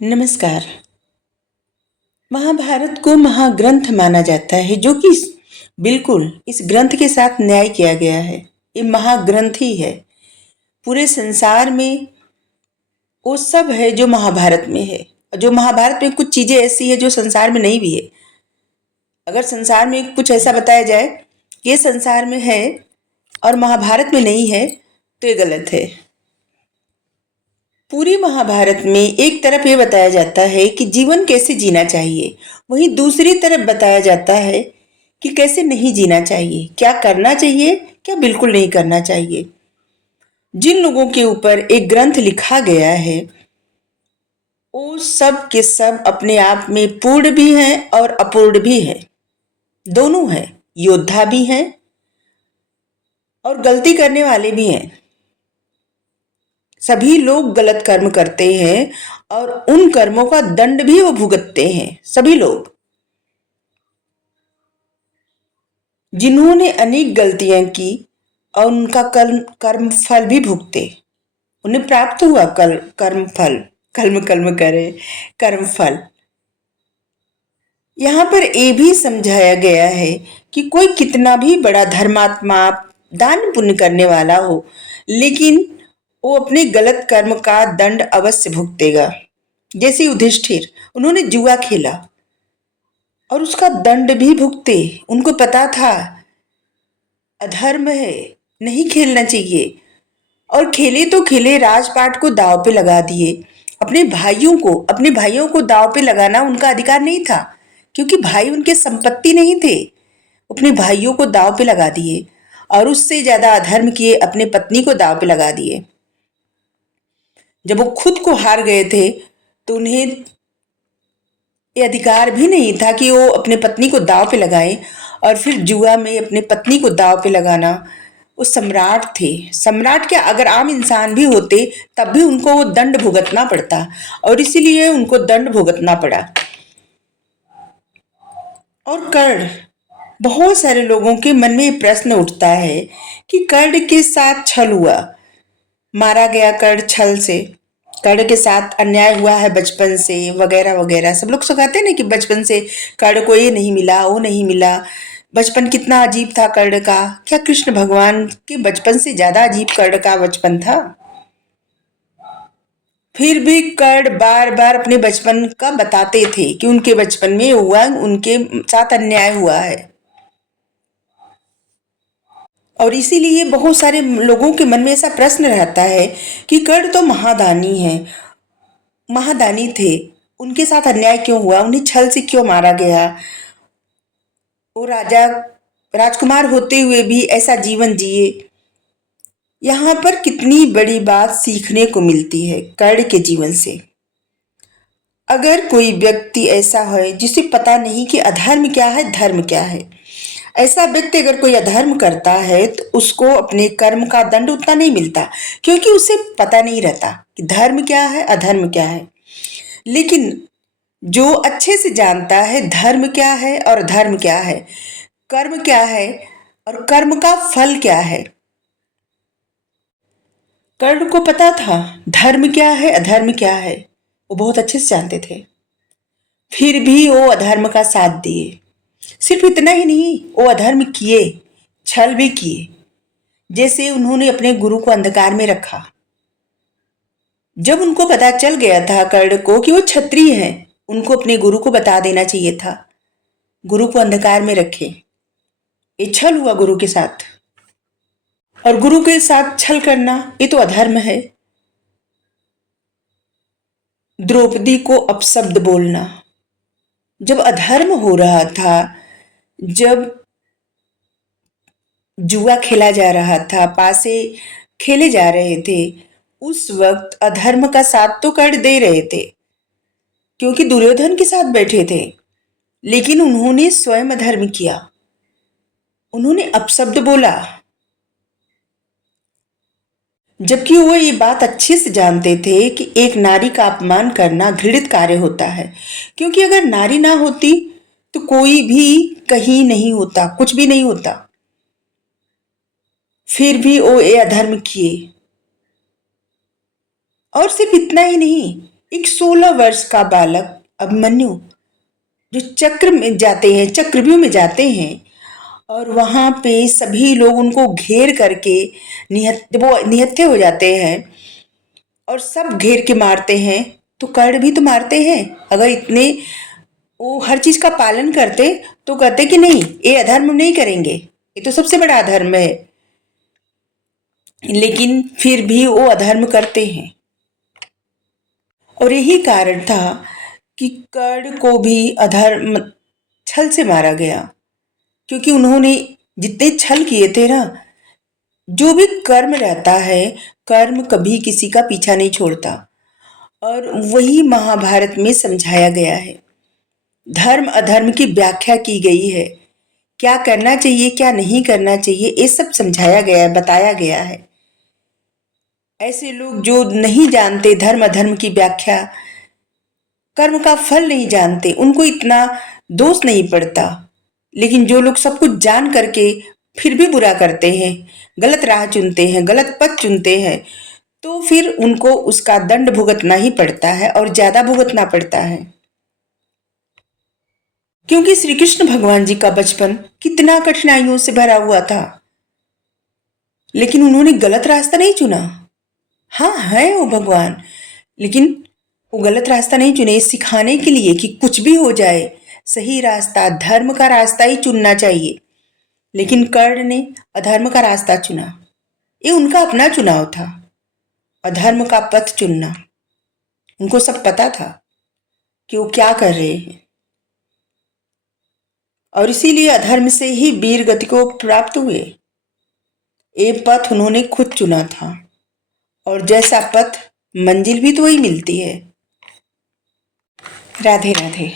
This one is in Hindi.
नमस्कार। महाभारत को महाग्रंथ माना जाता है जो कि बिल्कुल इस ग्रंथ के साथ न्याय किया गया है। ये महाग्रंथ ही है। पूरे संसार में वो सब है जो महाभारत में है। और जो महाभारत में कुछ चीजें ऐसी है जो संसार में नहीं भी है। अगर संसार में कुछ ऐसा बताया जाए कि ये संसार में है और महाभारत में नहीं है तो ये गलत है। पूरी महाभारत में एक तरफ ये बताया जाता है कि जीवन कैसे जीना चाहिए, वहीं दूसरी तरफ बताया जाता है कि कैसे नहीं जीना चाहिए, क्या करना चाहिए, क्या बिल्कुल नहीं करना चाहिए। जिन लोगों के ऊपर एक ग्रंथ लिखा गया है वो सब के सब अपने आप में पूर्ण भी हैं और अपूर्ण भी हैं, दोनों हैं। योद्धा भी हैं और गलती करने वाले भी हैं। सभी लोग गलत कर्म करते हैं और उन कर्मों का दंड भी वो भुगतते हैं। सभी लोग जिन्होंने अनेक गलतियां की और उनका कर्म कर्म फल भी भुगते, उन्हें प्राप्त हुआ कर्म फल। कर्म कर्म करे कर्म फल। यहाँ पर ये भी समझाया गया है कि कोई कितना भी बड़ा धर्मात्मा दान पुण्य करने वाला हो, लेकिन वो अपने गलत कर्म का दंड अवश्य भुगतेगा। जैसे युधिष्ठिर, उन्होंने जुआ खेला और उसका दंड भी भुगते। उनको पता था अधर्म है, नहीं खेलना चाहिए, और खेले तो खेले, राजपाट को दांव पे लगा दिए। अपने भाइयों को दांव पे लगाना उनका अधिकार नहीं था, क्योंकि भाई उनके संपत्ति नहीं थे। अपने भाइयों को दांव पे लगा दिए और उससे ज्यादा अधर्म किए, अपने पत्नी को दांव पे लगा दिए। जब वो खुद को हार गए थे तो उन्हें ये अधिकार भी नहीं था कि वो अपने पत्नी को दांव पे लगाएं। और फिर जुआ में अपने पत्नी को दांव पे लगाना, वो सम्राट थे। सम्राट क्या, अगर आम इंसान भी होते तब भी उनको वो दंड भुगतना पड़ता, और इसीलिए उनको दंड भुगतना पड़ा। और कर्ण, बहुत सारे लोगों के मन में ये प्रश्न उठता है कि कर्ण के साथ छल हुआ, मारा गया कर्ण छल से, कर्ण के साथ अन्याय हुआ है बचपन से, वगैरह वगैरह। सब लोग सिखाते हैं ना कि बचपन से कर्ण को ये नहीं मिला, वो नहीं मिला। बचपन कितना अजीब था कर्ण का। क्या कृष्ण भगवान के बचपन से ज्यादा अजीब कर्ण का बचपन था? फिर भी कर्ण बार बार अपने बचपन का बताते थे कि उनके बचपन में हुआ, उनके साथ अन्याय हुआ है। और इसीलिए बहुत सारे लोगों के मन में ऐसा प्रश्न रहता है कि कर्ण तो महादानी है, महादानी थे, उनके साथ अन्याय क्यों हुआ, उन्हें छल से क्यों मारा गया? वो राजकुमार होते हुए भी ऐसा जीवन जिए। यहाँ पर कितनी बड़ी बात सीखने को मिलती है कर्ण के जीवन से। अगर कोई व्यक्ति ऐसा है जिसे पता नहीं कि अधर्म क्या है, धर्म क्या है, ऐसा व्यक्ति अगर कोई अधर्म करता है तो उसको अपने कर्म का दंड उतना नहीं मिलता, क्योंकि उसे पता नहीं रहता कि धर्म क्या है, अधर्म क्या है। लेकिन जो अच्छे से जानता है धर्म क्या है और धर्म क्या है, कर्म क्या है और कर्म का फल क्या है, कर्ण को पता था धर्म क्या है, अधर्म क्या है। वो बहुत अच्छे से जानते थे, फिर भी वो अधर्म का साथ दिए। सिर्फ इतना ही नहीं, वो अधर्म किए, छल भी किए। जैसे उन्होंने अपने गुरु को अंधकार में रखा। जब उनको पता चल गया था कर्ण को कि वो क्षत्रिय हैं, उनको अपने गुरु को बता देना चाहिए था। गुरु को अंधकार में रखे, ये छल हुआ गुरु के साथ। और गुरु के साथ छल करना ये तो अधर्म है। द्रौपदी को अपशब्द बोलना, जब अधर्म हो रहा था, जब जुआ खेला जा रहा था, पासे खेले जा रहे थे, उस वक्त अधर्म का साथ तो कर दे रहे थे, क्योंकि दुर्योधन के साथ बैठे थे। लेकिन उन्होंने स्वयं अधर्म किया, उन्होंने अपशब्द बोला, जबकि वो ये बात अच्छे से जानते थे कि एक नारी का अपमान करना घृणित कार्य होता है। क्योंकि अगर नारी ना होती तो कोई भी कहीं नहीं होता, कुछ भी नहीं होता। फिर भी वो ये अधर्म किए। और सिर्फ इतना ही नहीं, एक 16 वर्ष का बालक अभिमन्यु जो चक्र में जाते हैं, चक्रव्यूह में जाते हैं, और वहां पे सभी लोग उनको घेर करके वो निहत्थे हो जाते हैं और सब घेर के मारते हैं। तो कर्ण भी तो मारते हैं। अगर इतने वो हर चीज का पालन करते तो कहते कि नहीं, ये अधर्म नहीं करेंगे, ये तो सबसे बड़ा अधर्म है। लेकिन फिर भी वो अधर्म करते हैं। और यही कारण था कि कर्ण को भी अधर्म छल से मारा गया, क्योंकि उन्होंने जितने छल किए थे ना, जो भी कर्म रहता है, कर्म कभी किसी का पीछा नहीं छोड़ता। और वही महाभारत में समझाया गया है। धर्म अधर्म की व्याख्या की गई है। क्या करना चाहिए, क्या नहीं करना चाहिए, ये सब समझाया गया है, बताया गया है। ऐसे लोग जो नहीं जानते धर्म अधर्म की व्याख्या, कर्म का फल नहीं जानते, उनको इतना दोष नहीं पड़ता। लेकिन जो लोग सब कुछ जान करके फिर भी बुरा करते हैं, गलत राह चुनते हैं, गलत पथ चुनते हैं, तो फिर उनको उसका दंड भुगतना ही पड़ता है, और ज्यादा भुगतना पड़ता है। क्योंकि श्री कृष्ण भगवान जी का बचपन कितना कठिनाइयों से भरा हुआ था, लेकिन उन्होंने गलत रास्ता नहीं चुना। हाँ, है वो भगवान, लेकिन वो गलत रास्ता नहीं चुने, सिखाने के लिए कि कुछ भी हो जाए, सही रास्ता, धर्म का रास्ता ही चुनना चाहिए। लेकिन कर्ण ने अधर्म का रास्ता चुना। ये उनका अपना चुनाव था, अधर्म का पथ चुनना। उनको सब पता था कि वो क्या कर रहे हैं, और इसीलिए अधर्म से ही वीर गति को प्राप्त हुए। ये पथ उन्होंने खुद चुना था, और जैसा पथ मंजिल भी तो वही मिलती है। राधे राधे।